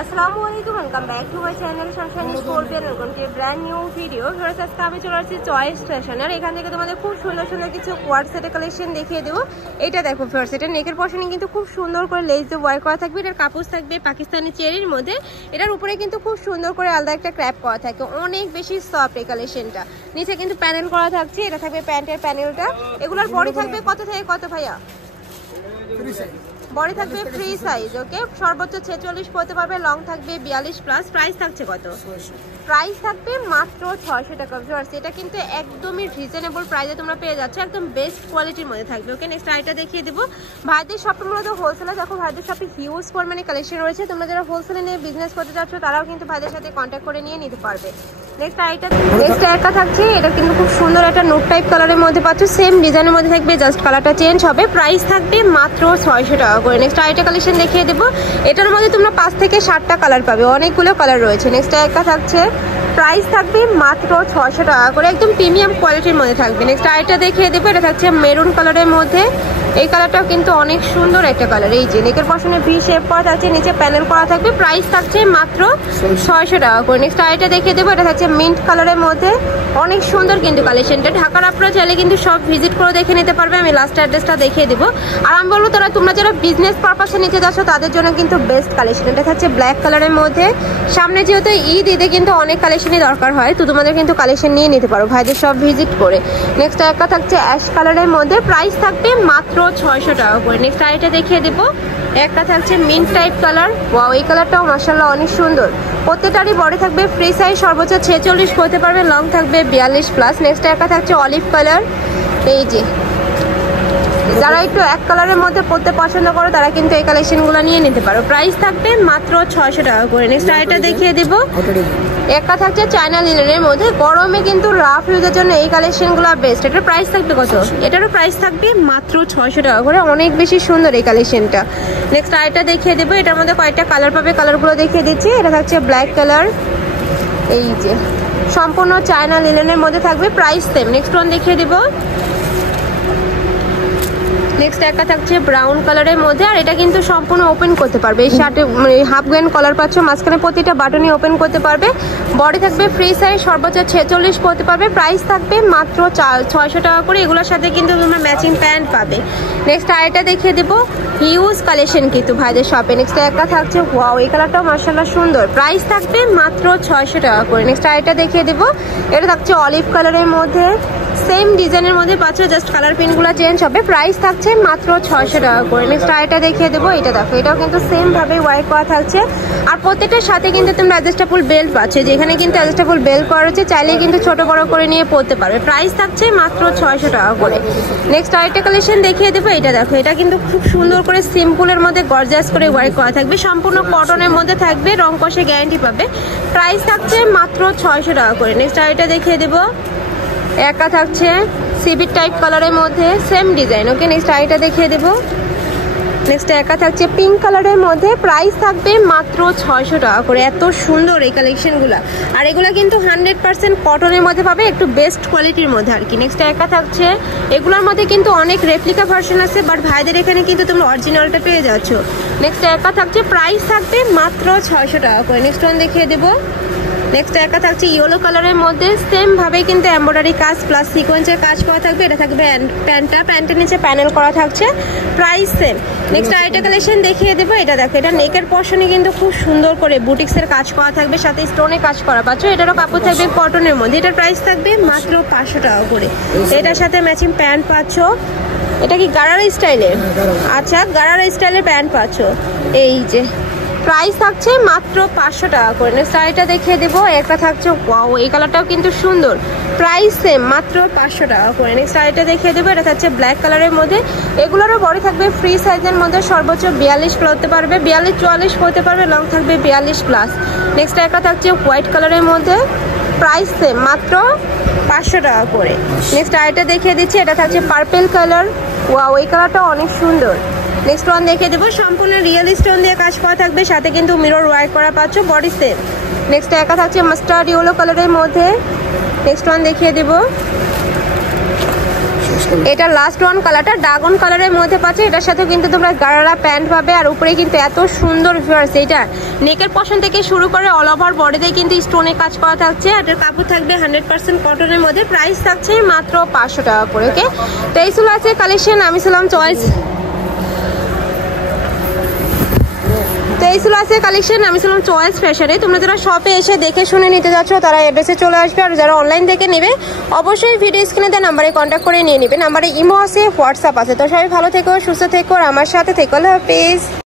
আসসালামু আলাইকুম, welcome back to my channel Sunshine scorpion. Welcome to brand new video. Viewers, আজকে আমি চলে আসছি চয়েস ফ্যাশনের। এখান থেকে তোমাদের খুব সুন্দর সুন্দর কিছু কোয়ার্ড সেটের কালেকশন দেখিয়ে দেবো। এটা দেখো ভিউয়ার্স, এটা নেকের পশনে কিন্তু খুব সুন্দর করে লেস দিয়ে ওয়ার করা থাকবে। এটার কাপড় থাকবে পাকিস্তানি চেরির মধ্যে। এটার উপরে কিন্তু খুব সুন্দর করে আলাদা একটা ক্র্যাপ করা থাকে, অনেক বেশি সফট এই কালেকশনটা। নিচে কিন্তু প্যানেল করা থাকছে, এটা থাকবে প্যান্টের প্যানেলটা। এগুলোর বডি থাকবে কত থেকে কত ভাইয়া? বডি থাকবে ফ্রি সাইজ, ওকে। সর্বোচ্চ 46 পড়তে পারবে, লং থাকবে 42 প্লাস। প্রাইস থাকছে কত? প্রাইস থাকবে মাত্র 600 টাকা। ভিউয়ার্স, এটা কিন্তু একদমই রিজনেবল প্রাইসে তোমরা পেয়ে যাচ্ছ, একদম বেস্ট কোয়ালিটির মধ্যে থাকবে, ওকে। নেক্সট আইটা দেখিয়ে দেবো। ভাইদের শপে মূলত হোলসেলে, দেখো ভাইদের শপে হিউজ পরিমাণে কালেকশন রয়েছে। তোমরা যারা হোলসেলে নিয়ে বিজনেস করতে চাচ্ছ তারাও কিন্তু ভাইদের সাথে কন্ট্যাক্ট করে নিয়ে নিতে পারবে। নেক্সট একটা থাকছে, এটা কিন্তু খুব সুন্দর একটা নোট টাইপ কালারের মধ্যে পাচ্ছ, সেম ডিজাইনের মধ্যে থাকবে, জাস্ট কালারটা চেঞ্জ হবে। প্রাইস থাকবে মাত্র 600 টাকা করে। নেক্সট আইটা কালেকশন দেখিয়ে দেবো। এটার মধ্যে তোমরা 5 থেকে 7টা কালার পাবে, অনেকগুলো কালার রয়েছে। নেক্সট একটা থাকছে, প্রাইস থাকবে মাত্র 600 টাকা করে, একদম প্রিমিয়াম কোয়ালিটির মধ্যে থাকবে। নেক্সট আইটা দেখিয়ে দেবো। এটা থাকছে মেরুন কালারের মধ্যে। এই কালারটাও কিন্তু অনেক সুন্দর একটা কালার। এই যে নেকের পশনে ভি শেপ করা থাকছে, নিচে প্যানেল করা থাকবে। প্রাইস থাকছে মাত্র 600 টাকা করে। নেক্সট আইটা দেখিয়ে দেবো। এটা থাকছে মিন্ট কালারের মধ্যে, অনেক সুন্দর কিন্তু কালেকশনটা। ঢাকার আপনারা চাইলে কিন্তু সব ভিজিট করে দেখে নিতে পারবে। আমি লাস্ট অ্যাড্রেসটা দেখিয়ে দেবো। আর আমি বলবো তোমরা যারা বিজনেস পারপাসে নিতে যাচ্ছ তাদের জন্য কিন্তু বেস্ট কালেকশন। এটা থাকছে ব্ল্যাক কালারের মধ্যে। সামনে যেহেতু ঈদে কিন্তু অনেক কালেকশনই দরকার হয়, তো তোমাদের কিন্তু কালেকশন নিয়ে নিতে পারো ভাইদের সব ভিজিট করে। নেক্সট একটা থাকছে অ্যাশ কালারের মধ্যে, প্রাইস থাকবে মাত্র 600 টাকা করে। নেক্সট আইটা দেখিয়ে দেবো। একটা থাকছে মিন্ট টাইপ কালার। ওয়াও, এই কালারটাও মাশাআল্লাহ অনেক সুন্দর। প্রত্যেকটারই বডি থাকবে ফ্রি সাইজ, সর্বোচ্চ 46 করতে পারবে, লং থাকবে 42 প্লাস। নেক্সট একটা থাকছে অলিভ কালার। এই যে যারা একটু এক কালারের মধ্যে পড়তে পছন্দ করো তারা কিন্তু এই কালেকশনগুলো নিয়ে নিতে পারো। প্রাইস থাকবে মাত্র 600 টাকা করে। নেক্সট আইটা দেখিয়ে দিব। একটা থাকছে চায়না লিনেনের মধ্যে, গরমে কিন্তু রাফ ইউজের জন্য এই কালেকশনগুলো বেস্ট। এটার প্রাইস থাকবে কত? এটারও প্রাইস থাকবে মাত্র 600 টাকা করে, অনেক বেশি সুন্দর এই কালেকশনটা। নেক্সট আইটা দেখিয়ে দেবো। এটার মধ্যে কয়েকটা কালার পাবে, কালারগুলো দেখিয়ে দিচ্ছি। এটা থাকছে ব্ল্যাক কালার। এই যে সম্পূর্ণ চায়না লিনেনের মধ্যে থাকবে, প্রাইস সেম। নেক্সট ওয়ান দেখিয়ে দিব। নেক্সট একটা থাকছে ব্রাউন কালারের মধ্যে, আর এটা কিন্তু সম্পূর্ণ ওপেন করতে পারবে। এই শার্টে হাফ গ্যান কলার পাচ্ছ, মাঝখানে প্রতিটা বাটনই ওপেন করতে পারবে। বডি থাকবে ফ্রি সাইজ, সর্বোচ্চ 46 করতে পারবে। প্রাইস থাকবে মাত্র 600 টাকা করে। এগুলোর সাথে কিন্তু তোমরা ম্যাচিং প্যান্ট পাবে। নেক্সট আইটা দেখিয়ে দেবো। হিউজ কালেকশন কিন্তু ভাইদের শপে। নেক্সট একটা থাকছে, ওয়াও, এই কালারটাও মাশাআল্লাহ সুন্দর। প্রাইস থাকবে মাত্র 600 টাকা করে। নেক্সট আইটা দেখিয়ে দেবো। এটা থাকছে অলিভ কালারের মধ্যে, সেম ডিজাইনের মধ্যে পাচ্ছ, জাস্ট কালার পিনগুলো চেঞ্জ হবে। প্রাইস থাকছে মাত্র 600 টাকা করে। নেক্সট আইটা দেখিয়ে দেবো। এটা দেখো, এটাও কিন্তু সেম ভাবে ওয়ার্ক করা থাকছে, আর প্রত্যেকটার সাথে কিন্তু তোমরা অ্যাডজাস্টেবল বেল্ট পাচ্ছ। যেখানে কিন্তু অ্যাডজাস্টেবল বেল্ট করা রয়েছে, চাইলে কিন্তু ছোট বড় করে নিয়ে পরতে পারবে। প্রাইস থাকছে মাত্র 600 টাকা করে। নেক্সট আইটা কালেকশন দেখিয়ে দেবো। এটা দেখো, এটা কিন্তু খুব সুন্দর করে সিম্পলের মধ্যে গর্জাস করে ওয়ার্ক করা থাকবে, সম্পূর্ণ কটনের মধ্যে থাকবে, রং কষে গ্যারান্টি পাবে। প্রাইস থাকছে মাত্র 600 টাকা করে। নেক্সট আইটা দেখিয়ে দেবো। একা থাকছে সিভিট টাইপ কালারের মধ্যে, সেম ডিজাইন, ওকে। নেক্সট আইটা দেখিয়ে দেবো। নেক্সট একা থাকছে পিঙ্ক কালারের মধ্যে, প্রাইস থাকবে মাত্র 600 টাকা করে। এত সুন্দর এই কালেকশনগুলো, আর এগুলো কিন্তু 100% কটনের মধ্যে পাবে, একটু বেস্ট কোয়ালিটির মধ্যে আর কি। নেক্সট একা থাকছে, এগুলোর মধ্যে কিন্তু অনেক রেপ্লিকা ভার্সন আছে, বাট ভাইদের এখানে কিন্তু তোমরা অরিজিনালটা পেয়ে যাচ্ছ। নেক্সট একা থাকছে, প্রাইস থাকবে মাত্র 600 টাকা করে। নেক্সট ওয়ান দেখিয়ে দেবো। নেক্সট একটা থাকছে ইয়েলো কালারের মধ্যে, সেম ভাবে কিন্তু এমব্রয়ডারি কাজ প্লাস সিকোয়েন্সের কাজ করা থাকবে। এটা থাকবে প্যান্টের নিচে প্যানেল করা থাকছে, প্রাইস সেম। নেক্সট আইটা কালেকশন দেখিয়ে দেবো। এটা দেখো, এটা নেকের পশনে কিন্তু খুব সুন্দর করে বুটিক্সের কাজ করা থাকবে, সাথে স্টোনে কাজ করা পাচ্ছ। এটারও কাপড় থাকবে কটনের মধ্যে। এটার প্রাইস থাকবে মাত্র 500 টাকা করে। এটার সাথে ম্যাচিং প্যান্ট পাচ্ছ। এটা কি গারারা স্টাইলের? আচ্ছা, গারারা স্টাইলের প্যান্ট পাচ্ছ। এই যে প্রাইস থাকছে মাত্র 500 টাকা করে। নেক্সট আইটা দেখিয়ে দেবো। একটা থাকছে, ওয়াও, এই কালারটাও কিন্তু সুন্দর। প্রাইস সেম, মাত্র 500 টাকা করে। নেক্সট আইটা দেখিয়ে দেবো। এটা থাকছে ব্ল্যাক কালারের মধ্যে। এগুলোরও বডি থাকবে ফ্রি সাইজের মধ্যে, সর্বোচ্চ 42 করতে পারবে, 42-44 করতে পারবে, লং থাকবে 42 প্লাস। নেক্সট একটা থাকছে হোয়াইট কালারের মধ্যে, প্রাইস সেম, মাত্র 500 টাকা করে। নেক্সট আইটা দেখিয়ে দিচ্ছি। এটা থাকছে পার্পেল কালার। ওয়াও, এই কালারটা অনেক সুন্দর। নেক্সট ওয়ান দেখিয়ে দেবো। সম্পূর্ণ রিয়েল স্টোন দিয়ে কাজ করা থাকবে, সাথে কিন্তু মিরর ওয়ার্ক করা পাচ্ছ, বডি সেম। নেক্সট একা থাকছে মাস্টার্ড ইয়েলো কালারের মধ্যে। নেক্সট ওয়ান দেখিয়ে দেবো। এটা লাস্ট ওয়ান কালারটা ড্রাগন কালারের মধ্যে পাচ্ছে। এটার সাথে কিন্তু তোমরা গারারা প্যান্ট পাবে আর উপরে কিন্তু এত সুন্দর ভিউয়ার্স, এটা নেকের পশন থেকে শুরু করে অল ওভার বডিতে কিন্তু স্টোনে কাজ করা থাকছে। আর এটার কাপড় থাকবে 100% কটনের মধ্যে। প্রাইস থাকছে মাত্র 500 টাকা করে। ওকে, তো এই ছিল আছে কালেকশন। আমি ছিলাম চয়েস, তো এই ছিল আছে কালেকশন। আমি ছিলাম চয়েস ফ্যাশনে। তোমরা যারা শপে এসে দেখে শুনে নিতে যাচ্ছ তারা এড্রেসে চলে আসবে, আর যারা অনলাইন থেকে নেবে অবশ্যই ভিডিও স্ক্রিনে দেওয়া নাম্বারে কন্ট্যাক্ট করে নিয়ে নেবে। নাম্বারে ইমো আছে, হোয়াটসঅ্যাপ আছে। তো সবাই ভালো থেকো, সুস্থ থেকো, আর আমার সাথে থেকো। আল্লাহ হাফেজ।